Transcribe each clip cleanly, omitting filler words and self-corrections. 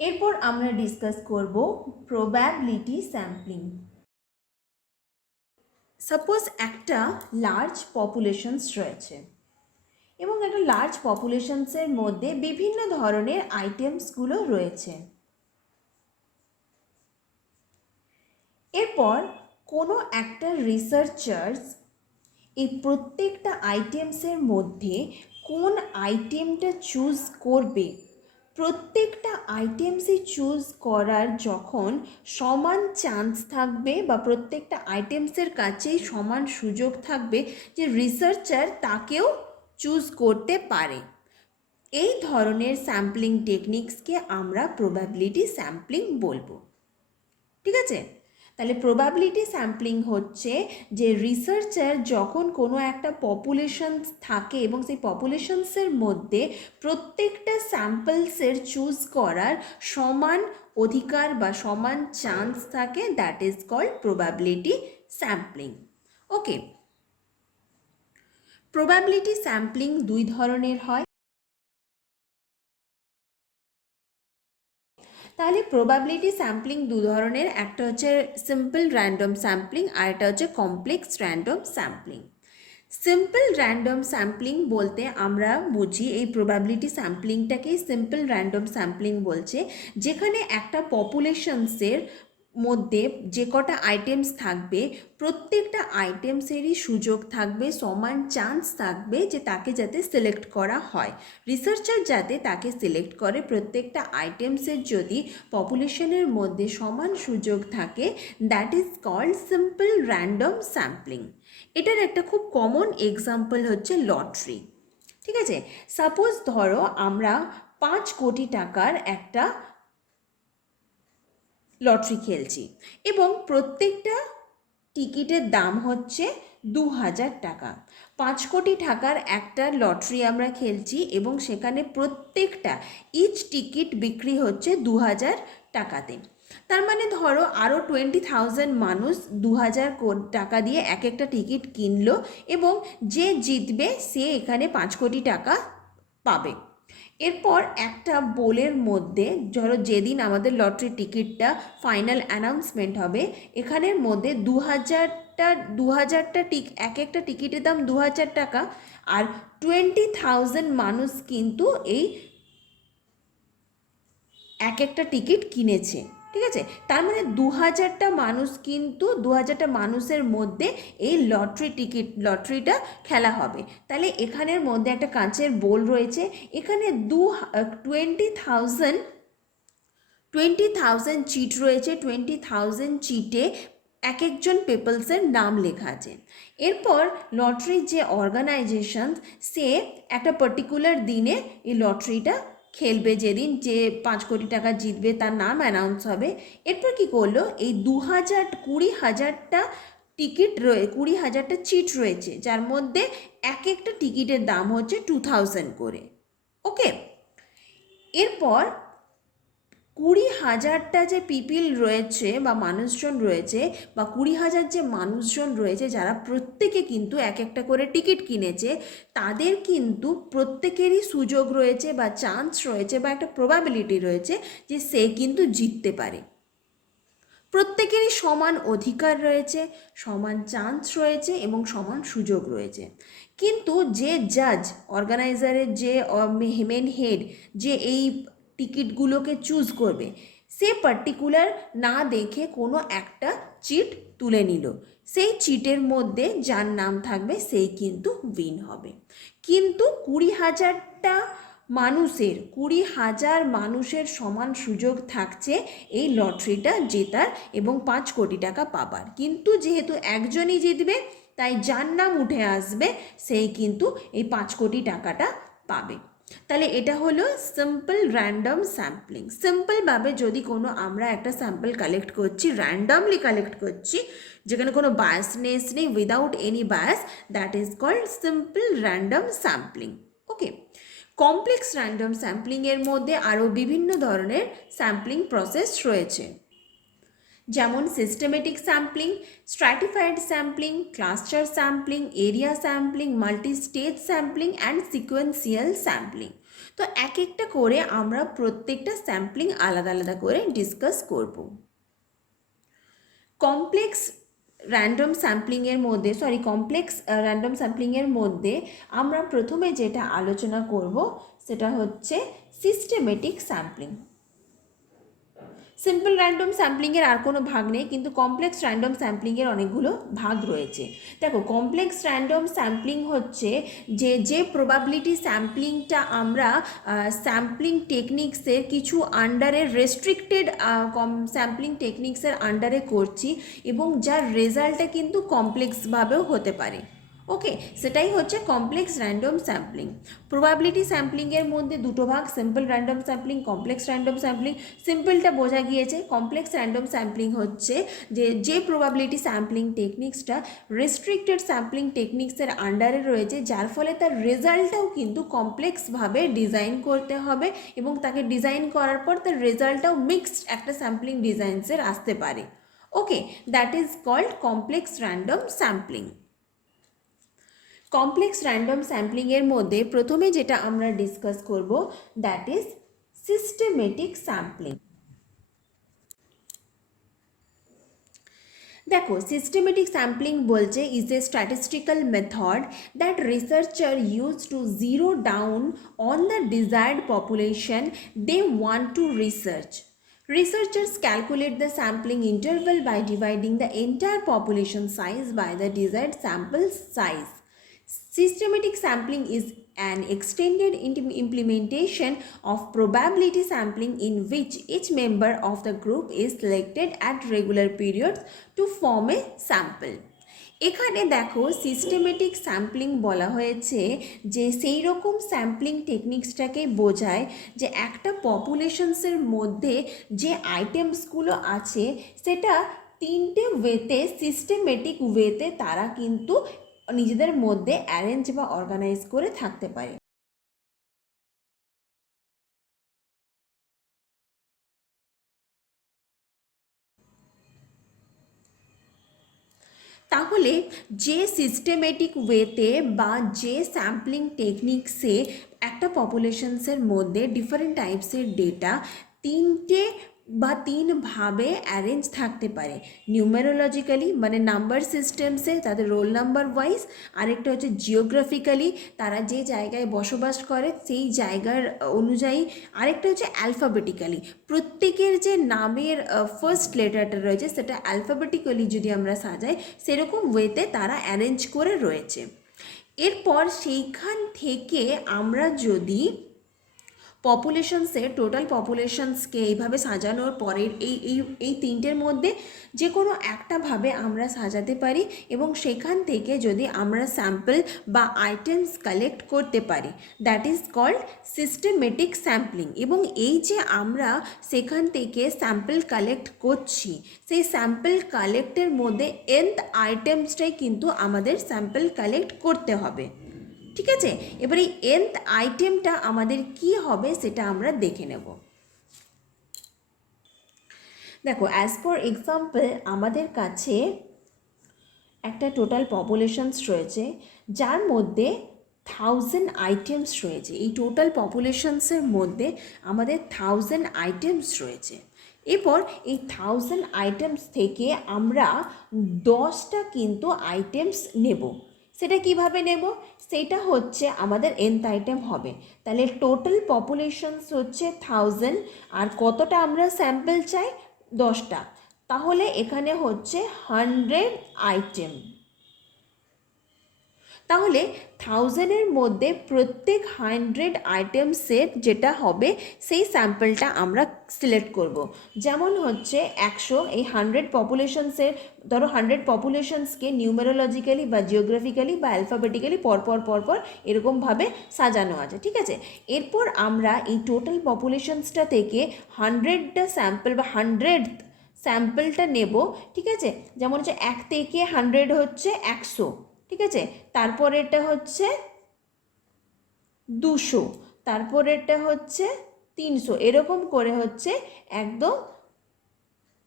এরপর আমরা ডিসকাস করব প্রবাবিলিটি স্যাম্পলিং। সাপোজ একটা লার্জ পপুলেশনস রয়েছে এবং একটা লার্জ পপুলেশনসের মধ্যে বিভিন্ন ধরনের আইটেমসগুলো রয়েছে। এরপর কোনো একটা রিসার্চার্স এই প্রত্যেকটা আইটেমসের মধ্যে কোন আইটেমটা চুজ করবে, প্রত্যেকটা আইটেমসই চুজ করার যখন সমান চান্স থাকবে বা প্রত্যেকটা আইটেমসের কাছেই সমান সুযোগ থাকবে যে রিসার্চার তাকেও চুজ করতে পারে, এই ধরনের স্যাম্পলিং টেকনিক্সকে আমরা প্রবাবিলিটি স্যাম্পলিং বলবো। ঠিক আছে, তাহলে প্রবাবিলিটি স্যাম্পলিং হচ্ছে যে রিসার্চার যখন কোনো একটা পপুলেশনস থাকে এবং সেই পপুলেশনসের মধ্যে প্রত্যেকটা স্যাম্পলসের চুজ করার সমান অধিকার বা সমান চান্স থাকে, that is called probability sampling. Okay, probability sampling দুই ধরনের হয়। তাহলে প্রবাবিলিটি স্যাম্পলিং দু ধরনের, একটা হচ্ছে সিম্পল র্যান্ডম স্যাম্পলিং আর একটা হচ্ছে complex random sampling. Simple random sampling বলতে আমরা বুঝি এই প্রবাবিলিটি স্যাম্পলিংটাকেই সিম্পল র্যান্ডম স্যাম্পলিং বলছে, যেখানে একটা পপুলেশনসের মধ্যে যে কটা আইটেমস থাকবে প্রত্যেকটা আইটেমসেরই সুযোগ থাকবে, সমান চান্স থাকবে যে তাকে যাতে সিলেক্ট করা হয়। রিসার্চার যাতে তাকে সিলেক্ট করে প্রত্যেকটা আইটেমসের যদি পপুলেশনের মধ্যে সমান সুযোগ থাকে, that is called simple random sampling. এটার একটা খুব কমন এক্সাম্পল হচ্ছে লটারি। ঠিক আছে, সাপোজ ধরো আমরা 5 কোটি টাকার একটা লটারি খেলছি এবং প্রত্যেকটা টিকিটের দাম হচ্ছে 2000 টাকা। 5 কোটি টাকার একটা লটারি আমরা খেলছি এবং সেখানে প্রত্যেকটা ইচ টিকিট বিক্রি হচ্ছে 2000 টাকাতে। তার মানে ধরো আরও 20,000 মানুষ 2000 টাকা দিয়ে এক একটা টিকিট কিনলো এবং যে জিতবে সে এখানে 5 কোটি টাকা পাবে। এরপর একটা বোলের মধ্যে ধরো যেদিন আমাদের লটারির টিকিটটা ফাইনাল অ্যানাউন্সমেন্ট হবে, এখানের মধ্যে 2000টা এক একটা টিকিটের দাম 2000 টাকা, আর 20,000 মানুষ কিন্তু এই এক একটা টিকিট কিনেছে। ঠিক আছে, তার মানে 2000টা মানুষ কিন্তু 2000টা মানুষের মধ্যে এই লটারিটা খেলা হবে। তাহলে এখানের মধ্যে একটা কাঁচের বোল রয়েছে, এখানে 20,000 চিট রয়েছে। 20,000 চিটে এক একজন পিপলসের নাম লেখা আছে। এরপর লটারির যে অর্গানাইজেশন সে একটা পার্টিকুলার দিনে এই লটারিটা খেলবে, যেদিন যে 5 কোটি টাকা জিতবে তার নাম অ্যানাউন্স হবে। এরপর কি করলো, এই 20,000টা টিকিট 20,000টা চিট রয়েছে, যার মধ্যে এক একটা টিকিটের দাম হচ্ছে 2000 করে। ওকে, এরপর 20,000টা যে পিপিল রয়েছে বা মানুষজন রয়েছে, বা 20,000 যে মানুষজন রয়েছে যারা প্রত্যেকে কিন্তু এক একটা করে টিকিট কিনেছে, তাদের কিন্তু প্রত্যেকেরই সুযোগ রয়েছে বা চান্স রয়েছে বা একটা প্রবাবিলিটি রয়েছে যে সে কিন্তু জিততে পারে। প্রত্যেকেরই সমান অধিকার রয়েছে, সমান চান্স রয়েছে এবং সমান সুযোগ রয়েছে। কিন্তু যে জাজ, অর্গানাইজারের যে মেন হেড, যে এই টিকিটগুলোকে চুজ করবে, সে পার্টিকুলার না দেখে কোনো একটা চিট তুলে নিল, সেই চিটের মধ্যে যার নাম থাকবে সেই কিন্তু উইন হবে। কিন্তু 20,000 মানুষের সমান সুযোগ থাকছে এই লটারিটা জেতার এবং 5 কোটি টাকা পাবার, কিন্তু যেহেতু একজনই জিতবে তাই যার নাম উঠে আসবে সেই কিন্তু এই 5 কোটি টাকাটা পাবে। তাহলে এটা হলো সিম্পল র্যান্ডম স্যাম্পলিং। সিম্পলভাবে যদি কোনো আমরা একটা স্যাম্পল কালেক্ট করছি, র্যান্ডমলি কালেক্ট করছি, যেখানে কোনো বায়াসনেস নেই, without any bias, that is called simple random sampling. Okay, complex random স্যাম্পলিংয়ের মধ্যে আরও বিভিন্ন ধরনের স্যাম্পলিং প্রসেস রয়েছে, যেমন systematic sampling, stratified sampling, cluster sampling, area sampling, multi stage sampling and sequential sampling. তো তো এক একটা করে আমরা প্রত্যেকটা স্যাম্পলিং আলাদা আলাদা করে ডিসকাস করব। কমপ্লেক্স র্যান্ডম স্যাম্পলিংয়ের মধ্যে আমরা প্রথমে যেটা আলোচনা করব সেটা হচ্ছে সিস্টেমেটিক স্যাম্পলিং। সিম্পল র্যান্ডম স্যাম্পলিংয়ের আর কোনো ভাগ নেই, কিন্তু কমপ্লেক্স র্যান্ডম স্যাম্পলিংয়ের অনেকগুলো ভাগ রয়েছে। দেখো, কমপ্লেক্স র্যান্ডম স্যাম্পলিং হচ্ছে যে প্রবাবিলিটি স্যাম্পলিংটা আমরা স্যাম্পলিং টেকনিক্সের কিছু আন্ডারে রেস্ট্রিক্টেড স্যাম্পলিং টেকনিক্সের আন্ডারে করছি এবং যার রেজাল্টটা কিন্তু কমপ্লেক্সভাবেও হতে পারে। ওকে, সেটাই হচ্ছে কমপ্লেক্স র্যান্ডম স্যাম্পলিং। প্রবাবিলিটি স্যাম্পলিংয়ের মধ্যে দুটো ভাগ, simple random sampling, complex random sampling. সিম্পলটা বোঝা গিয়েছে। কমপ্লেক্স র্যান্ডম স্যাম্পলিং হচ্ছে যে প্রবাবিলিটি স্যাম্পলিং টেকনিক্সটা রেস্ট্রিক্টেড স্যাম্পলিং টেকনিক্সের আন্ডারে রয়েছে, যার ফলে তার রেজাল্টটাও কিন্তু কমপ্লেক্সভাবে ডিজাইন করতে হবে এবং তাকে ডিজাইন করার পর তার রেজাল্টটাও মিক্সড একটা স্যাম্পলিং ডিজাইনসের আসতে পারে। Okay, that is called complex random sampling. Complex random স্যাম্পলিংয়ের মধ্যে প্রথমে যেটা আমরা ডিসকাস করব দ্যাট ইজ সিস্টেমেটিক স্যাম্পলিং। দেখো, সিস্টেমেটিক স্যাম্পলিং বলছে is a statistical method that researcher use to zero down on the desired population they want to research. Researchers calculate the sampling interval by dividing the entire population size by the desired sample size. Systematic sampling is an extended implementation of probability sampling in which each member of the group is selected at regular periods to form a sample. এখানে দেখো, systematic sampling বলা হয়েছে যে সেই রকম sampling টেকনিক্সটাকে বোঝায় যে একটা পপুলেশনসের মধ্যে যে আইটেমসগুলো আছে সেটা তিনটে ওয়েতে, সিস্টেমেটিক ওয়েতে তারা কিন্তু নিজেদের মধ্যে অ্যারেঞ্জ বা অর্গানাইজ করে থাকতে পারে। তাহলে যে সিস্টেমেটিক ওয়েতে বা যে স্যাম্পলিং টেকনিক্সে একটা পপুলেশনসের মধ্যে ডিফারেন্ট টাইপসের ডেটা তিনটে বা তিনভাবে অ্যারেঞ্জ থাকতে পারে, নিউমেরোলজিক্যালি মানে নাম্বার সিস্টেমসে তাদের রোল নাম্বার ওয়াইজ, আরেকটা হচ্ছে জিওগ্রাফিক্যালি তারা যে জায়গায় বসবাস করে সেই জায়গার অনুযায়ী, আরেকটা হচ্ছে অ্যালফাবেটিক্যালি প্রত্যেকের যে নামের ফার্স্ট লেটারটা রয়েছে সেটা অ্যালফাবেটিক্যালি যদি আমরা সাজাই সেরকম ওয়েতে তারা অ্যারেঞ্জ করে রয়েছে। এরপর সেইখান থেকে আমরা যদি পপুলেশনসে টোটাল পপুলেশনসকে এইভাবে সাজানোর পরের এই তিনটের মধ্যে যে কোনো একটা ভাবে আমরা সাজাতে পারি এবং সেখান থেকে যদি আমরা স্যাম্পল বা আইটেমস কালেক্ট করতে পারি, that is called systematic sampling. এবং এই যে আমরা সেখান থেকে স্যাম্পল কালেক্ট করছি, সেই স্যাম্পল কালেক্টের মধ্যে nth আইটেমসটাই কিন্তু আমাদের স্যাম্পল কালেক্ট করতে হবে। ঠিক আছে, এবারে nth আইটেমটা আমাদের কি হবে সেটা আমরা দেখে নেব। দেখো, অ্যাজ ফর এক্সাম্পল আমাদের কাছে একটা টোটাল পপুলেশনস রয়েছে যার মধ্যে 1000 আইটেমস রয়েছে। এই টোটাল পপুলেশনসের মধ্যে আমাদের 1000 আইটেমস রয়েছে। এরপর এই 1000 আইটেমস থেকে আমরা 10টা কিন্তু আইটেমস নেব। সেটা কিভাবে নেব? সেটা হচ্ছে আমাদের nth আইটেম হবে। তাহলে টোটাল পপুলেশনস হচ্ছে 1000 আর কতটা আমরা স্যাম্পল চাই? 10টা। তাহলে এখানে হচ্ছে 100 আইটেম। তাহলে 1000-এর মধ্যে প্রত্যেক 100 আইটেমসের যেটা হবে সেই স্যাম্পলটা আমরা সিলেক্ট করব। যেমন হচ্ছে 100, এই 100 পপুলেশনসের ধরো 100 পপুলেশনসকে নিউমেরোলজিক্যালি বা জিওগ্রাফিক্যালি বা অ্যালফাবেটিক্যালি পরপর এরকমভাবে সাজানো আছে। ঠিক আছে, এরপর আমরা এই টোটাল পপুলেশনসটা থেকে 100টা স্যাম্পল বা 100th স্যাম্পলটা নেব। ঠিক আছে, যেমন হচ্ছে 1 থেকে 100 হচ্ছে 100। ঠিক আছে, তারপরেরটা হচ্ছে 200, তারপরেরটা হচ্ছে 300, এরকম করে হচ্ছে একদম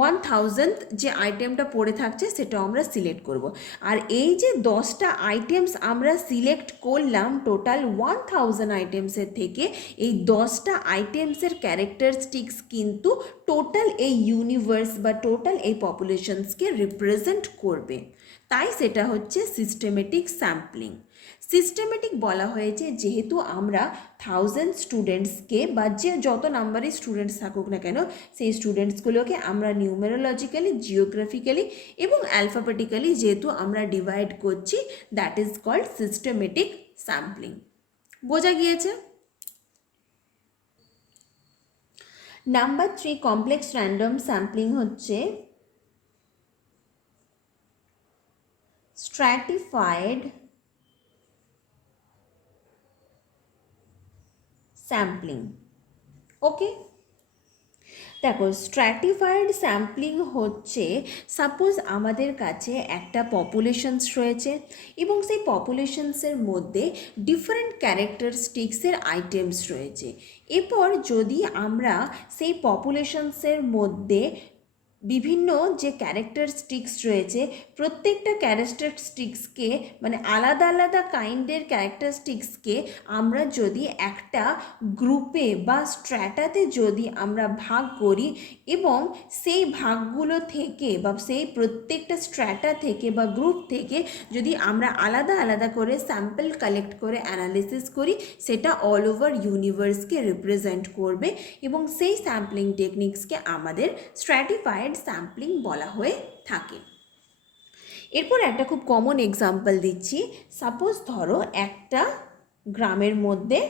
1000th যে আইটেমটা পড়ে থাকছে সেটা আমরা সিলেক্ট করব। আর এই যে 10টা আইটেমস আমরা সিলেক্ট করলাম টোটাল 1000 আইটেমসের থেকে, এই 10টা আইটেমসের ক্যারেক্টারিস্টিক্স কিন্তু টোটাল এই ইউনিভার্স বা টোটাল এই পপুলেশনসকে রিপ্রেজেন্ট করবে। তাই সেটা হচ্ছে সিস্টেমেটিক স্যাম্পলিং। সিস্টেমেটিক বলা হয়েছে যেহেতু আমরা 1000 স্টুডেন্টসকে বা যে যত নাম্বারের স্টুডেন্টস থাকুক না কেন সেই স্টুডেন্টসগুলোকে আমরা নিউমেরোলজিক্যালি, জিওগ্রাফিক্যালি এবং অ্যালফাবেটিক্যালি যেহেতু আমরা ডিভাইড করছি, that is called systematic sampling. বোঝা গিয়েছে? নাম্বার 3 কমপ্লেক্স র্যান্ডম স্যাম্পলিং হচ্ছে স্ট্র্যাটিফাইড স্যাম্পলিং। ওকে, দেখো স্ট্র্যাটিফাইড স্যাম্পলিং হচ্ছে সাপোজ আমাদের কাছে একটা পপুলেশনস রয়েছে এবং সেই পপুলেশনসের মধ্যে ডিফারেন্ট ক্যারেক্টারিস্টিক্সের আইটেমস রয়েছে। এরপর যদি আমরা সেই পপুলেশনসের মধ্যে বিভিন্ন যে ক্যারেক্টারিস্টিক্স রয়েছে প্রত্যেকটা ক্যারেক্টারিস্টিক্সকে মানে আলাদা আলাদা কাইন্ডের ক্যারেক্টারিস্টিক্সকে আমরা যদি একটা গ্রুপে বা স্ট্র্যাটাতে যদি আমরা ভাগ করি এবং সেই ভাগগুলো থেকে বা সেই প্রত্যেকটা স্ট্র্যাটা থেকে বা গ্রুপ থেকে যদি আমরা আলাদা আলাদা করে স্যাম্পল কালেক্ট করে অ্যানালিসিস করি, সেটা অল ওভার ইউনিভার্সকে রিপ্রেজেন্ট করবে এবং সেই স্যাম্পলিং টেকনিক্সকে আমাদের স্ট্র্যাটিফাইড স্যাম্পলিং বলা হয়ে থাকে। এরপর একটা খুব কমন এক্সাম্পল দিচ্ছি। সাপোজ ধরো একটা গ্রামের মধ্যে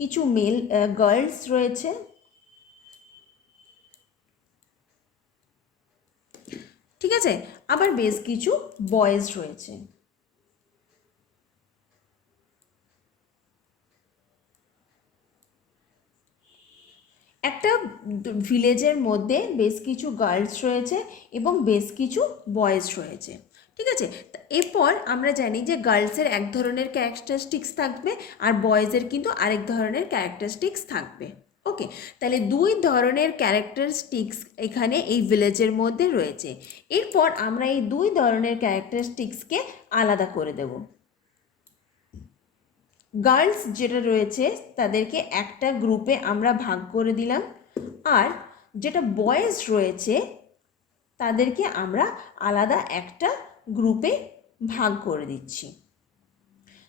কিছু গার্লস রয়েছে, ঠিক আছে, আবার বেশ কিছু বয়েজ রয়েছে। একটা ভিলেজের মধ্যে বেশ কিছু গার্লস রয়েছে এবং বেশ কিছু বয়েজ রয়েছে, ঠিক আছে। এরপর আমরা জানি যে গার্লসের এক ধরনের ক্যারেক্টারিস্টিক্স থাকবে আর বয়েজের কিন্তু আরেক ধরনের ক্যারেক্টারিস্টিক্স থাকবে। ওকে, তাহলে দুই ধরনের ক্যারেক্টারিস্টিক্স এখানে এই ভিলেজের মধ্যে রয়েছে। এরপর আমরা এই দুই ধরনের ক্যারেক্টারিস্টিক্সকে আলাদা করে দেব। গার্লস যেটা রয়েছে তাদেরকে একটা গ্রুপে আমরা ভাগ করে দিলাম, আর যেটা বয়েজ রয়েছে তাদেরকে আমরা আলাদা একটা গ্রুপে ভাগ করে দিচ্ছি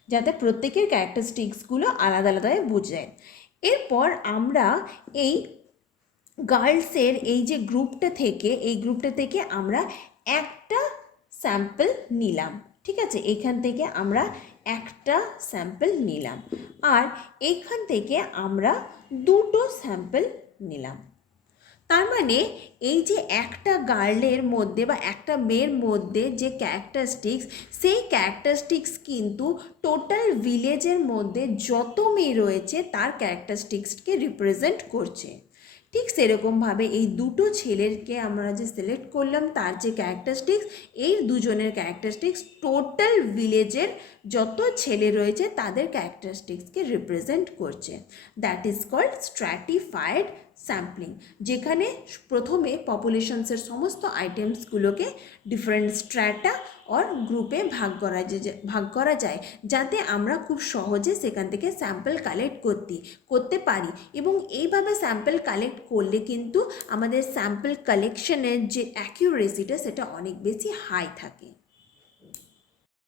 যাতে প্রত্যেকের ক্যারেক্টারিস্টিক্সগুলো আলাদা আলাদাভাবে বোঝা যায়। এরপর আমরা এই গার্লসের এই যে গ্রুপটা থেকে আমরা একটা স্যাম্পল নিলাম, ঠিক আছে, এখান থেকে আমরা একটা স্যাম্পল নিলাম আর এইখান থেকে আমরা দুটো স্যাম্পল নিলাম। তার মানে এই যে একটা গার্লের মধ্যে বা একটা মেয়ের মধ্যে যে ক্যারেক্টারিস্টিক্স, সেই ক্যারেক্টারিস্টিক্স কিন্তু টোটাল ভিলেজের মধ্যে যত মেয়ে রয়েছে তার ক্যারেক্টারিস্টিক্সকে রিপ্রেজেন্ট করছে। ঠিক সেরকমভাবে এই দুটো ছেলেকে আমরা যে সিলেক্ট করলাম তার যে ক্যারেক্টারিস্টিক্স, এই দুজনের ক্যারেক্টারিস্টিক্স টোটাল ভিলেজের যত ছেলে রয়েছে তাদের ক্যারেক্টারিস্টিক্সকে রিপ্রেজেন্ট করছে। That is called stratified sampling, যেখানে প্রথমে পপুলেশনসের সমস্ত আইটেমসগুলোকে ডিফারেন্ট স্ট্র্যাটা আর গ্রুপে ভাগ করা যায় যাতে আমরা খুব সহজে সেখান থেকে স্যাম্পল কালেক্ট করতে পারি। এবং এইভাবে স্যাম্পল কালেক্ট করলে কিন্তু আমাদের স্যাম্পল কালেকশনের যে অ্যাকিউরেসিটা সেটা অনেক বেশি হাই থাকে।